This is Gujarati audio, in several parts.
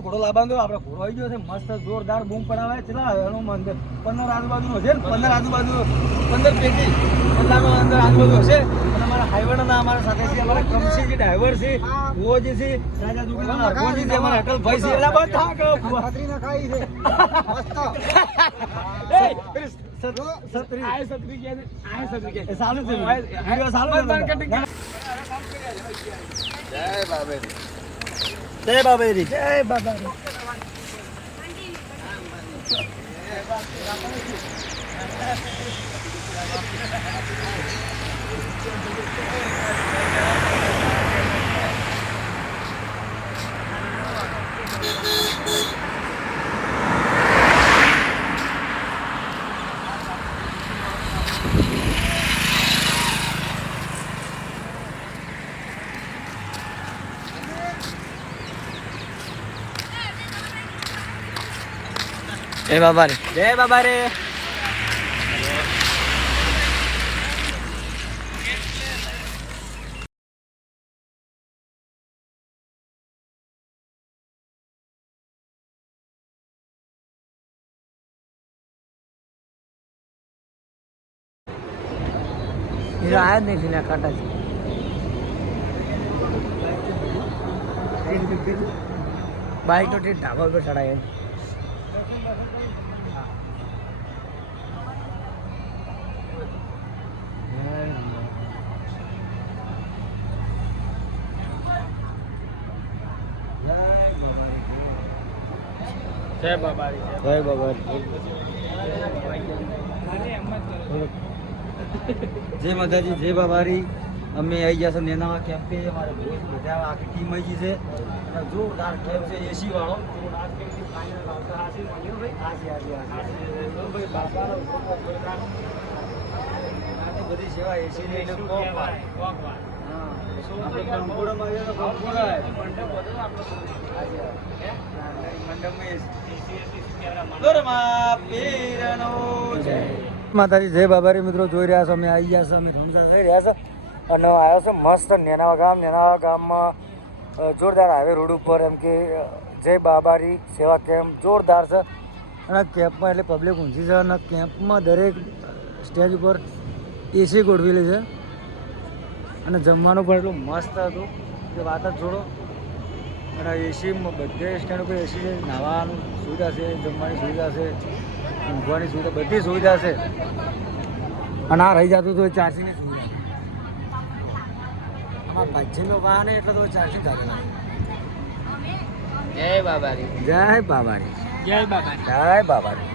ઘોડો લાવવાનો આપણે ઘોડો આવી ગયો છે મસ્ત જોરદાર બૂમ પડાવે. ચલા એનું મંદિર પંદર આજુબાજુ હશે ને? પંદર આજુબાજુ પંદર પેટી. એટલાનો અંદર આજુબાજુ હશે. અને અમારા હાઈવેના અમારા સાથે છે. અમારા ડ્રાઈવર છે ભુવોજી છે રાજા દુકાન અરગોજી છે અમારા અટલભાઈ છે. એટલે બધા કહો ભુવા. છત્રીને ખાઈ છે. મસ્ત. એ, સત- સત્રી. એ સારું છે. વીડિયો સારું છે. જય জয় বাবা রে জয় বাবা রে Thank you. এ বাবা রে এ বাবা রে आया नहीं बिना काटा जी बाइक तो ठीक ढाबा पे चढ़ाया જય બાબા જય બાબા જય માતાજી જય બાબારી. અમે આવી ગયા છે નેનાવા કેમ્પે. અમારે બધા આખી ટીમ આવી છે. અને જોરદાર કેમ્પ છે એસી વાળો. બધી સેવા એસી ની મંડપમાં માતાજી, જય બાબારી મિત્રો, જોઈ રહ્યા છો અમે આવી ગયા છો અમે ધમસા થઈ રહ્યા છો. અને આવ્યો છે મસ્ત નેનાવા ગામ. નેનાવા ગામમાં જોરદાર હાઈવે રોડ ઉપર એમ કે જય બાબારી, સેવા કેમ્પ જોરદાર છે. અને કેમ્પમાં એટલે પબ્લિક ઊંચી છે અને કેમ્પમાં દરેક સ્ટેજ ઉપર એસી ગોઠવેલી છે. અને જમવાનું પણ એટલું મસ્ત હતું. કે વાત જ છોડો. અને એસીમાં બધે સ્ટેન્ડ ઉપર એસી છે, નાહવાનું. સુવિધા છે જમવાની સુવિધા છે ઊંઘવાની સુવિધા બધી સુવિધા છે. અને આ રહી જતું તો ચાર્જિંગની સુવિધા. આમાં ભાજીનો વાહન એટલે તો ચાર્જિંગ કાઢેલા જય જય બાબારી. જય બાબારી. જય જય બાબારી.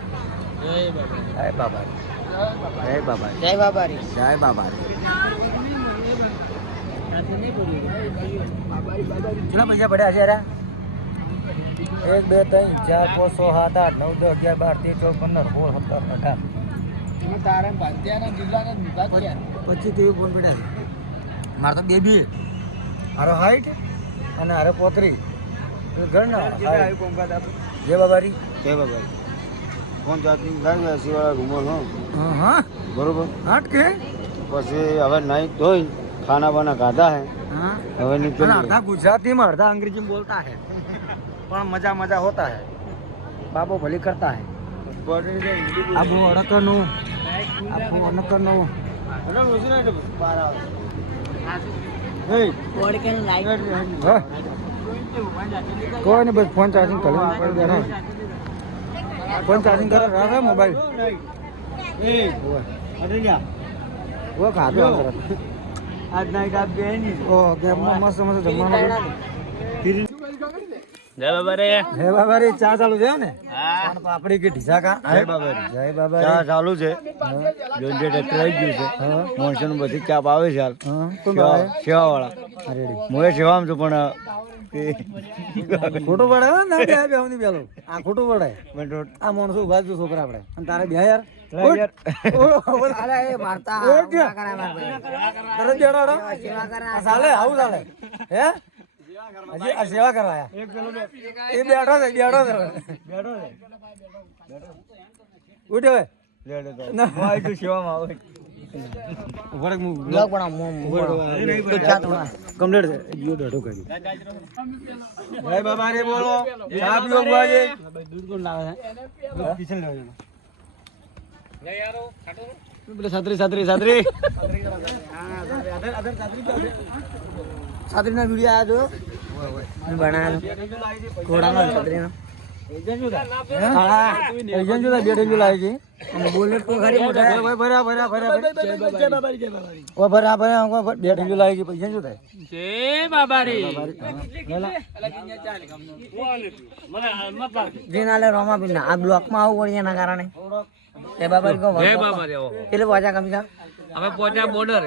જય બાબારી. જય જય બાબારી. જય બાબારી. કેટલા પૈસા પડ્યા છે યાર? એક બે ત્રણ ચાર પાંચ છ સાત આઠ નવ દસ અગિયાર બાર તેર ચૌદ પંદર સોળ સત્તર અઢાર. પચીસ તેવી ફોન પડ્યા મારે તો બે બી હારો હાઈટ અને હારે પોતરી. ઘર ના જય બાબારી જય બાબારી ફોન ચાર્જિંગ થાય એસી વાળા રૂમમાં હો. હા હા. બરોબર? આઠ કે? પછી હવે નાઈ ધોઈ ખાના બાના ખાધા હે. હા. હવે અડધા ગુજરાતીમાં અડધા અંગ્રેજી બોલતા है પણ મજા મજા હોતા है બાબો ભલી કરતા है આબુ અડકનું આબુ અડકનું હા. કોઈ નહીં બસ ફોન ચાર્જિંગ કરી. કરી દેનો ફોન ચાર્જિંગ કરે રાખે મોબાઈલ વો ખાધો અંદર આજ નાઈટ આપ બે ની ઓ ગેમમાં મસ્ત મસ્ત જમવાનું ચા ચાલુ છે પણ ખોટું પડે આ ખોટું પડે. આ માણસો ઊભા છું છોકરા આપડે તારે બે યાર હે? હજી આ સેવા કરવા આયા. એ બેઠો છે બેઠો છે. બેઠો છે. ઉઠ હવે. છત્રી છત્રી છત્રી. છત્રી નો વીડિયો આવ્યો હતો બનાવ્યો ઘોડાનો છત્રીનો. આ બ્લોકમાં આવવું પડે એના કારણે. એટલે પાછા કમી અમે પહોંચ્યા બોર્ડર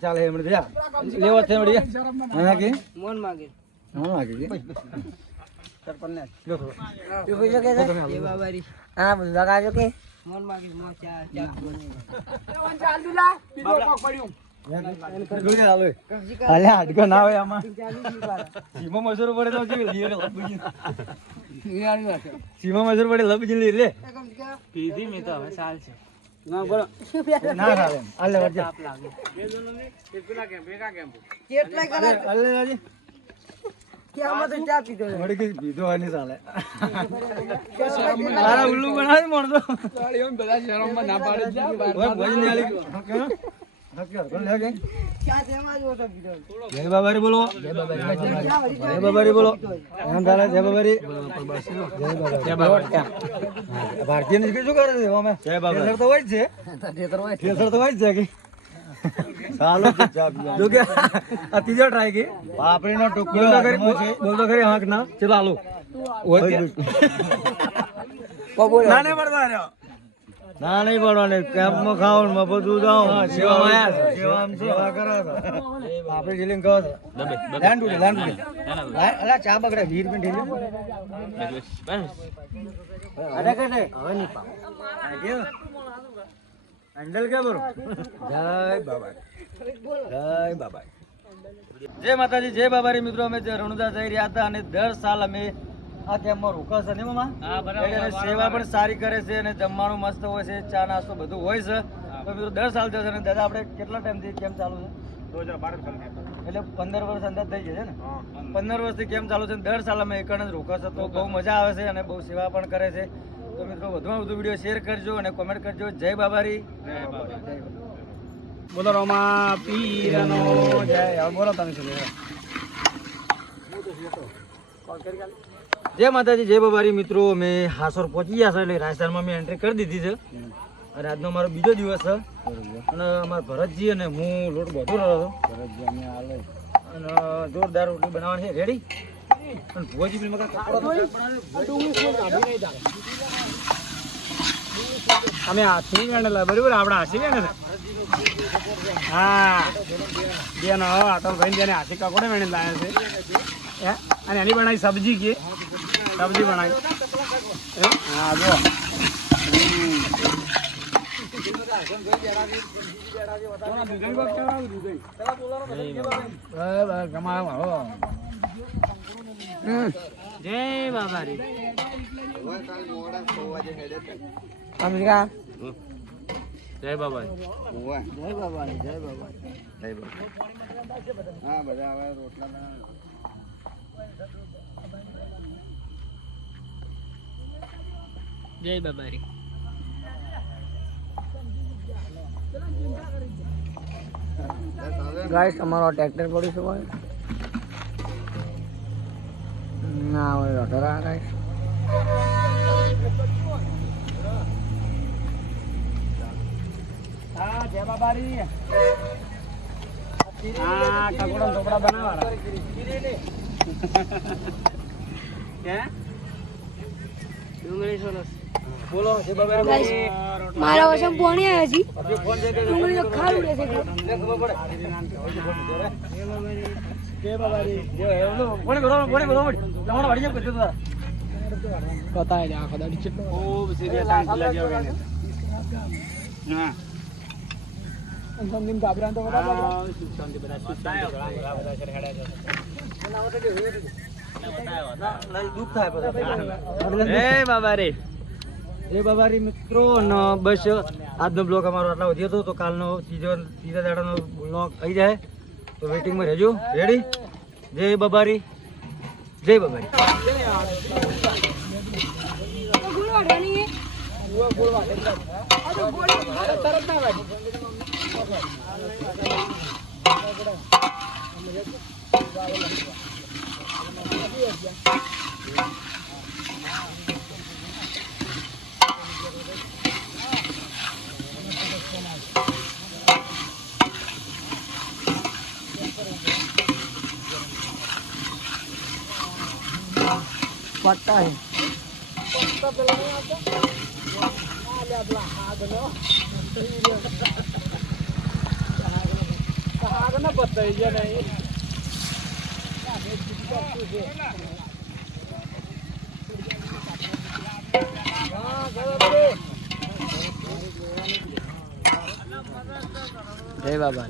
ચાલે લેવા છે મોન માગે. હા લગાજો કે? મોન માગે મો ચાલ ચાલો. એ. અલ્યા હાડકો પડે. તો કેવી લીએ લપજી સીમો મારા ઉલ્લુ બનાવી મળતો જય બાબારી બોલો. જય બાબારી બોલો. એમ જય બાબારી. જય બાબારી. ભારતીય ને શું કરે છે? અમે જય બાબા તો હોય છે. ઠેતર તો હોય છે કે? ચાલો જો કે આ ત્રીજો ટ્રાય કે. પાપડીનો ટુકડો બોલતો ખરી હાંક ના ચલો આલો ના નહીં ના નહીં પડવાની. કેમ્પમાં ખાવ ને મફત દૂધ આવો સેવામાં આયા છે. સેવામાં સેવા કરો છો. આપણે જીલીને કહો છો. લાંડુ લાંડુ અલા ચા બગડે. વીર પણ ઢીલી. અરે કટે હવે નહીં પાવ હેન્ડલ કે બરો જય બાબા જય બાબા જય માતાજી જય બાબારી મિત્રો. અમે જે રણુદા જઈ રહ્યા હતા અને દર સાલ અમે આ કેમ્પમાં રોકાશે ને મામા? એટલે સેવા પણ સારી કરે છે અને જમવાનું મસ્ત હોય છે ચા નાસ્તો બધું હોય છે. તો મિત્રો દર સાલ થશે અને દાદા આપણે કેટલા ટાઈમથી કેમ ચાલુ છે? એટલે પંદર વર્ષ અંદાજ થઈ જશે ને? પંદર વર્ષથી કેમ ચાલુ છે દર સાલ અમે એકણ જ રોકાશે તો બહુ મજા આવે છે અને બહુ સેવા પણ કરે છે. તો મિત્રો વધુમાં વધુ વીડિયો શેર કરજો અને કોમેન્ટ કરજો. જય બાબારી. જય બાબા બોલો રોમા પીરનો જય. બોલો તમે શું જય માતાજી જય બાબારી મિત્રો. અમે હાસોર પહોંચી ગયા છે એટલે રાજસ્થાનમાં મેં એન્ટ્રી કરી દીધી છે. અને આજનો મારો બીજો દિવસ છે. અને અમારા ભરતજી અને હું લોટ બધો રહ્યો હતો અને જોરદાર રોટલી બનાવવાની છે. રેડી અને ભોજી પેલી અમે હાથી ગણેલા બરાબર? આપણે હાથી ગણેલા હા. બેન અટલ ભાઈ બેને હાથી કકોડે વેણી લાયા છે? અને એની બનાવી સબ્જી કે? સબ્જી બનાવી હા જો જય બાબા રી અમેરિકા જય બાબા જય બાબા. રી જય બાબા હા બધા હવે રોટલા જય બાબારી. ગાઈસ તમારો ટ્રેક્ટર પડી ભાઈ ના હોય આ ગાઈસ હા જય બાબારી. હા કે ડુંગળી સરસ. બોલો મારા વસમ પોણી આવ્યા છે. ડુંગળી તો બધા હેડ્યા છે. દુઃખ થાય એ બાબા રે જય બાબારી મિત્રો બસ આજનો બ્લોગ અમારો આટલા વધી હતો તો કાલનો ત્રીજો, ત્રીજા દાડાનો બ્લોગ આવી જાય. તો વેટિંગમાં રહેજો. રેડી જય બાબારી. જય બાબારી તો ગુણ વાળવાની છે. આ તો ગોળી. પટ્ટા હે જય બાબા.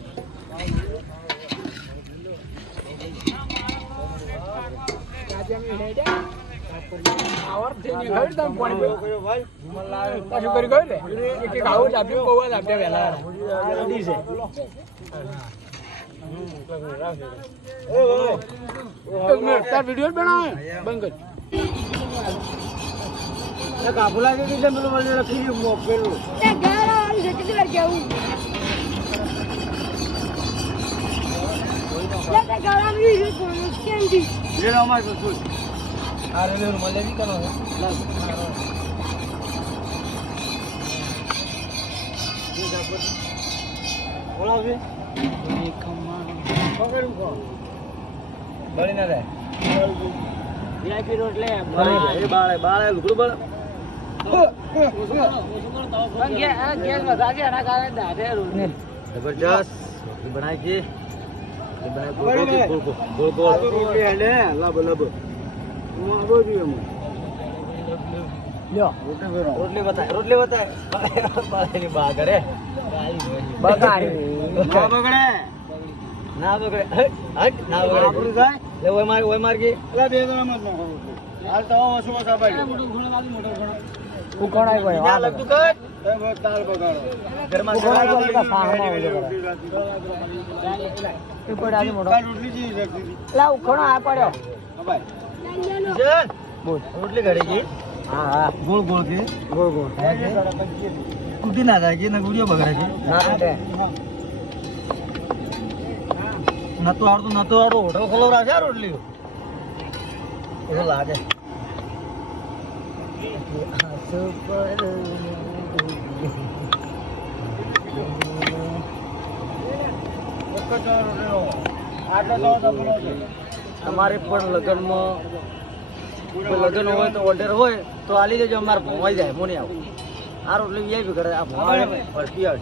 પાછું કરી ગયું ને? એક એક આવું જ આપ્યું બહુ જ આપ્યા વહેલા છે. તાર લખી દીધું પેલું ગાળા વાળી છે, કેટલી વાર કહેવું? લે, તે બોલાવશે બળી ના જાય. રોડ લે બાળે બાળે લુકડું બાળે. જબરજસ્ત. બનાવી છે એ બનાવી ગોળ ગોળ ગોળ ગોળ. રોટલી. બતાય રોટલી બતાય બાળેની બા કરે. બગાડી. ના બગડે. ના બગડે. હટ, હટ, ના બગડે. લે ઓય માર ઓય માર કે ઉખણાઈ ગયો, ના લગતું કર. ઘરમાં ઉખણાઈ ગયો, સવારે બધા ફાહમાં આવજો બધા. એ કોઈ ડાલી મોટો. લા, ઉખણો આ પડ્યો. બોલ. રોટલી ઘડી ગઈ? હા, હા. ગોળ ગોળ કે ગોળ, ગોળ. તૂટી ના થાય કે ને ગુડિયો બગડે છે. નતું આવડતું નતું આવડતું હોટલ ખોલો આ રોટલી એવું લાગે. તમારે પણ લગ્નમાં કોઈ લગ્ન હોય તો ઓર્ડર હોય તો આલી દેજો અમારે ભોવાઈ જાય હું નહીં આવું. આ રોટલી બી કરે આ ભોવાય ફરતી આવે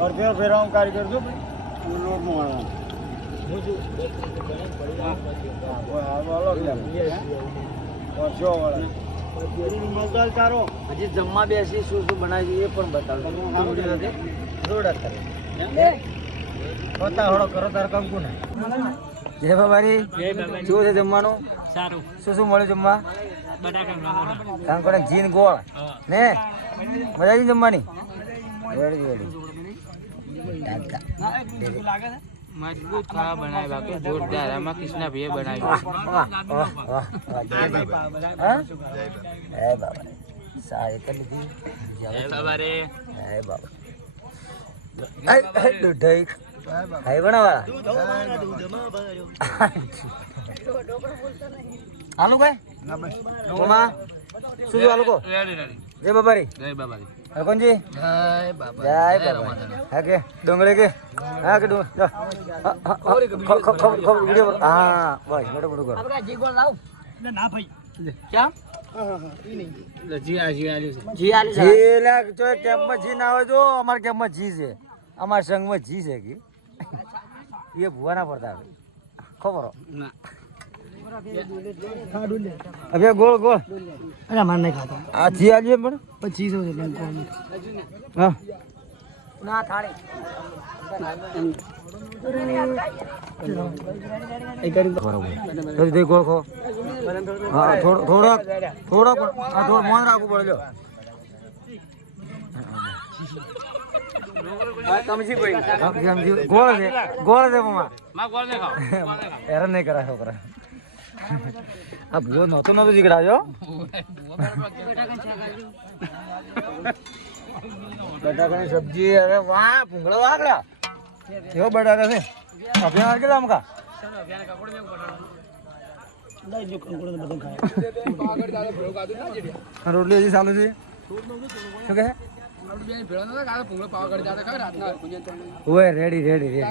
અડધો ફેરવાનું કારીગર છું લોટ હું હજી જમવા બેસી શું શું બનાવી એ પણ બતાવું જોરદાર કરે કરો તાર કંકુ ને. જય બાબારી શું છે જમવાનું? સારું. શું શું મળ્યું જમવા? કાંકોડે જીન ગોળ. ને? મજા આવી જમવાની? Ready ready. મજબૂત ખાવા બાકી જોરદાર. આમાં કૃષ્ણા ભાઈએ સારી કરી લીધી. હે બાબા કઈ ઓમા શું જો આલુ જય બાબારી. જય બાબાજી હરકોનજી જય બાબા જય બાબા હા કે ડુંગળી કે? હા કે ડુંગળી? હા, ભાઈ હા. ખો- ખો- ખો- ખો- વીડિયો કરો. હા બસ મોટું મોટું કરો. આપણે જી ગોળ લાવ ના ભાઈ. કેમ જી આ જી છે. જી આલ્યું છે. જી. લે જો કેમ્પમાં જી ના હોય તો અમારા કેમ્પમાં જી છે. અમારા સંઘમાં જી છે કે. એ ભૂવા ના પડતા ખબર ના. હવે ગોળ ગોળ. અરે માર નહીં ખાતો. આ જી આજે પણ? પછી તો હા. ના થાળી. બરોબર દે ગોળ ખો હા થોડો થોડોક થોડોક આ થોડું મોન રાખવું પડે જેમ ગોળ છે ગોળ છે મમ્મા. માં ગોળ ને ખાઓ હેરાન નહીં કરાય છોકરા. આ ભૂવો નહોતો નહોતો જીગડાજો બટાકાની સબ્જી, અરે વાહ, ભૂંગળો વાગડ્યા કેવો બટાકા છે? અભિયાન વાગેલા અમકા રોટલી હજી ચાલુ છે? શું કહે? Ready ready ready